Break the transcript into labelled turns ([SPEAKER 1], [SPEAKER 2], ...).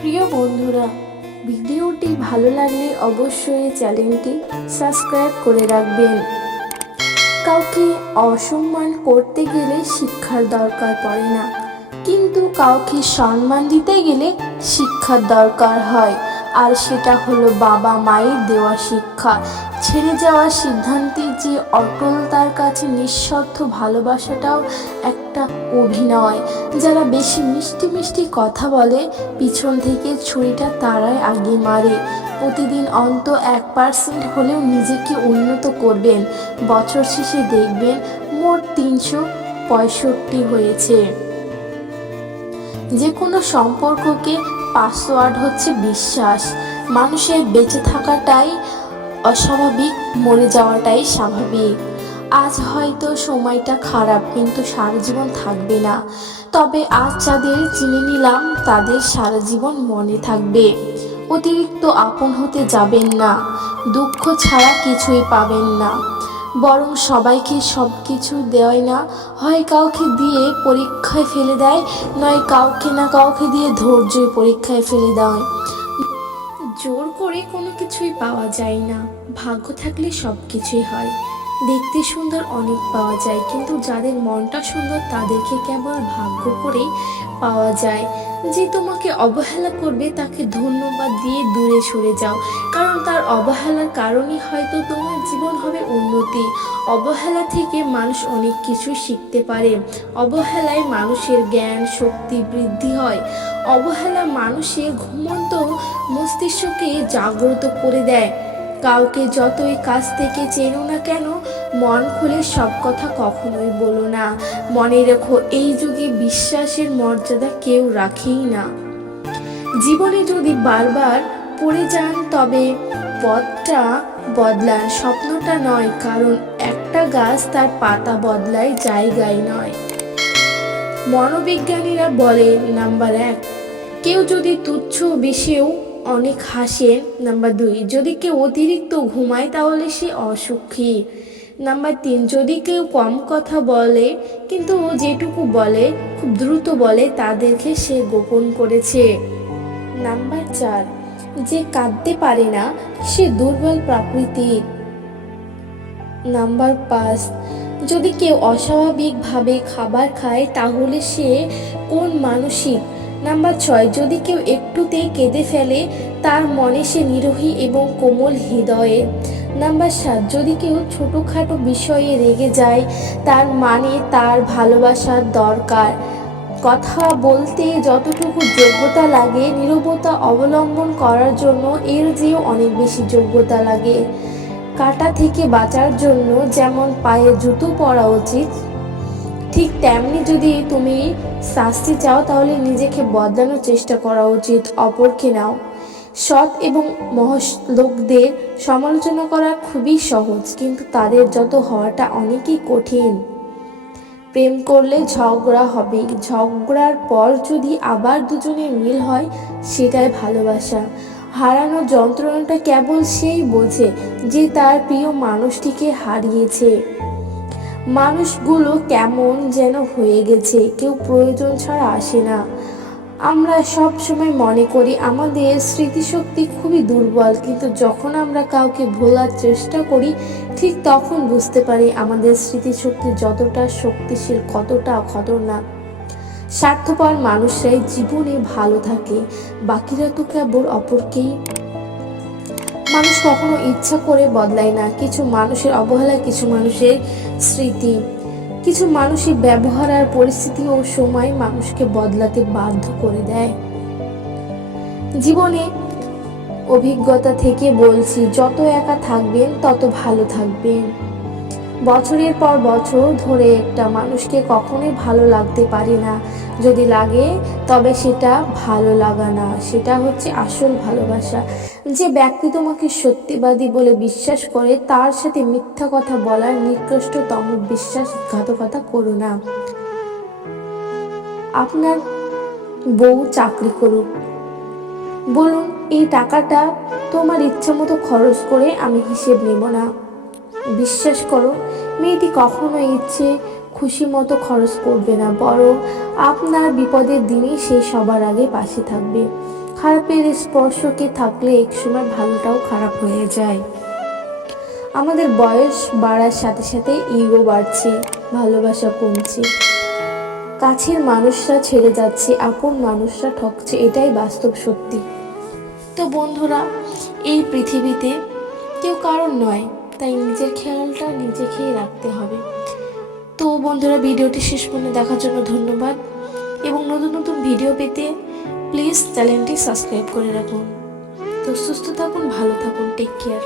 [SPEAKER 1] প্রিয় বন্ধুরা, ভিডিওটি ভালো লাগলে অবশ্যই চ্যানেলটি সাবস্ক্রাইব করে রাখবেন। কাউকে অসম্মান করতে গেলে শিক্ষার দরকার পড়ে না, কিন্তু কাউকে সম্মান দিতে গেলে শিক্ষার দরকার হয়। আর সেটা হলো বাবা মায়ের দেওয়া শিক্ষা। ছেড়ে যাওয়ার সিদ্ধান্তে যে অটল তার কাছে নিঃস্বার্থ ভালোবাসাটাও একটা অভিনয়। যারা বেশি মিষ্টি মিষ্টি কথা বলে, পিছন থেকে ছুরিটা তারাই আগে মারে। প্রতিদিন অন্ত এক পার্সেন্ট হলেও নিজেকে উন্নত করবেন। বছর শেষে দেখবেন মোট তিনশো পঁয়ষট্টি হয়েছে। যে কোনো সম্পর্ককে পাসওয়ার্ড হচ্ছে বিশ্বাস। মানুষের বেঁচে থাকাটাই অস্বাভাবিক, মরে যাওয়াটাই স্বাভাবিক। আজ হয়তো সময়টা খারাপ, কিন্তু সারা জীবন থাকবে না। তবে আজ যাদের চিনে নিলাম, তাদের সারা জীবন মনে থাকবে। অতিরিক্ত আপন হতে যাবেন না। দুঃখ ছাড়া কিছুই পাবেন না। বরং সবাইকে সব কিছু দেয় না। হয় কাউকে দিয়ে পরীক্ষায় ফেলে দেয়, নয় কাউকে না কাউকে দিয়ে ধৈর্যই পরীক্ষায় ফেলে দেয়। জোর করে কোনো কিছুই পাওয়া যায় না। ভাগ্য থাকলে সব কিছুই হয়। দেখতে সুন্দর অনেক পাওয়া যায়, কিন্তু যাদের মনটা সুন্দর তাদেরকে কেবল ভাগ্য করেই পাওয়া যায়। যে তোমাকে অবহেলা করবে তাকে ধন্যবাদ দিয়ে দূরে সরে যাও, কারণ তার অবহেলার কারণেই হয়তো তোমার জীবন হবে উন্নতি। অবহেলা থেকে মানুষ অনেক কিছু শিখতে পারে। অবহেলায় মানুষের জ্ঞান, শক্তি বৃদ্ধি হয়। অবহেলা মানুষের ঘুমন্ত মস্তিষ্ককে জাগ্রত করে দেয়। কাউকে যতই কাছ থেকে চেনো না কেন, মন খুলে সব কথা কখনোই বলো না। মনে রেখো, এই যুগে বিশ্বাসের মর্যাদা কেউ রাখেই না। জীবনে যদি বারবার পড়ে যান, তবে পথটা বদলান। স্বপ্নটা নয়, কারণ একটা গাছ তার পাতা বদলায়, জায়গায় নয়। মনোবিজ্ঞানীরা বলে, নাম্বার এক, কেউ যদি তুচ্ছ বিষেও অনেক হাসে। নাম্বার দুই, যদি কেউ অতিরিক্ত ঘুমায় তাহলে সে অসুখী। নাম্বার তিন, যদি কেউ কম কথা বলে, কিন্তু ও যেটুকু বলে, খুব দ্রুত বলে, তাদেরকে সে গোপন করেছে। নাম্বার চার, যে কাঁদতে পারে না, সে দুর্বল প্রকৃতির নাম্বার পাঁচ, যদি কেউ অস্বাভাবিকভাবে খাবার খায়, তাহলে সে কোন মানসিক নাম্বার ছয়, যদি কেউ একটুতেই কেঁদে ফেলে, তার মনে সে নিরোহী এবং কোমল হৃদয়ে। নাম্বার সাত, যদি কেউ ছোটোখাটো বিষয়ে রেগে যায়, তার মানে তার ভালোবাসার দরকার। কথা বলতে যতটুকু যোগ্যতা লাগে, নীরবতা অবলম্বন করার জন্য এর চেয়েও অনেক বেশি যোগ্যতা লাগে। কাটা থেকে বাঁচার জন্য যেমন পায়ে জুতো পরা উচিত ঠিক তেমনি যদি তুমি শাস্তি চাও, তাহলে নিজেকে বদলানোর চেষ্টা করা উচিত, অপরকে নাও। সৎ এবং মহস লোকদের সমালোচনা করা খুবই সহজ, কিন্তু তাদের যত হওয়াটা অনেকই কঠিন। প্রেম করলে ঝগড়া হবে। ঝগড়ার পর যদি আবার দুজনের মিল হয়, সেটাই ভালোবাসা। হারানোর যন্ত্রণাটা কেবল সেই বোঝে যে তার প্রিয় মানুষটিকে হারিয়েছে। মানুষগুলো কেমন যেন হয়ে গেছে, কেউ প্রয়োজন ছাড়া আসে না। আমরা সব সময় মনে করি আমাদের স্মৃতিশক্তি খুবই দুর্বল, কিন্তু যখন আমরা কাউকে ভোলার চেষ্টা করি, ঠিক তখন বুঝতে পারি আমাদের স্মৃতিশক্তি যতটা শক্তিশীল, কতটা খতরনাক। স্বার্থপর মানুষরাই জীবনে ভালো থাকে, বাকিরা তো কেবল অপরকেই মানুষ কখনো ইচ্ছা করে বদলায় না। কিছু মানুষের অবহেলা, কিছু মানুষের স্মৃতি, কিছু মানুষের ব্যবহার আর পরিস্থিতি ও সময় মানুষকে বদলাতে বাধ্য করে দেয়। জীবনে অভিজ্ঞতা থেকে বলছি, যত একা থাকবেন, তত ভালো থাকবেন। বছরের পর বছর ধরে একটা মানুষকে কখনোই ভালো লাগতে পারে না। যদি লাগে, তবে সেটা ভালো লাগা না। সেটা হচ্ছে আসল ভালোবাসা। যে ব্যক্তি তোমাকে সত্যিবাদী বলে বিশ্বাস করে, তার সাথে মিথ্যা কথা বলার নিকৃষ্টতম বিশ্বাসঘাতকতা করো না। আপনার বউ চাকরি করুক। বলুন, এই টাকাটা তোমার ইচ্ছা মতো খরচ করে আমি হিসেব নেব না। বিশ্বাস করো, মেয়েটি কখনো ইচ্ছে, খুশি মতো খরচ করবে না, বরং আপনার বিপদের দিনেই সে সবার আগে পাশে থাকবে। খারাপের স্পর্শকে থাকলে একসময় ভালোটাও খারাপ হয়ে যায়। আমাদের বয়স বাড়ার সাথে সাথে ইগো বাড়ছে, ভালোবাসা কমছে। কাছের মানুষরা ছেড়ে যাচ্ছে, আপন মানুষরা ঠকছে, এটাই বাস্তব সত্যি। তো বন্ধুরা, এই পৃথিবীতে কেউ কারণ নয় তাই নিজের খেয়ালটা নিজেকেই রাখতে হবে। তো বন্ধুরা, ভিডিওটি শেষ পর্যন্ত দেখার জন্য ধন্যবাদ এবং নতুন নতুন ভিডিও পেতে প্লিজ চ্যানেলটি সাবস্ক্রাইব করে রাখুন। তো সুস্থ থাকুন, ভালো থাকুন টেক কেয়ার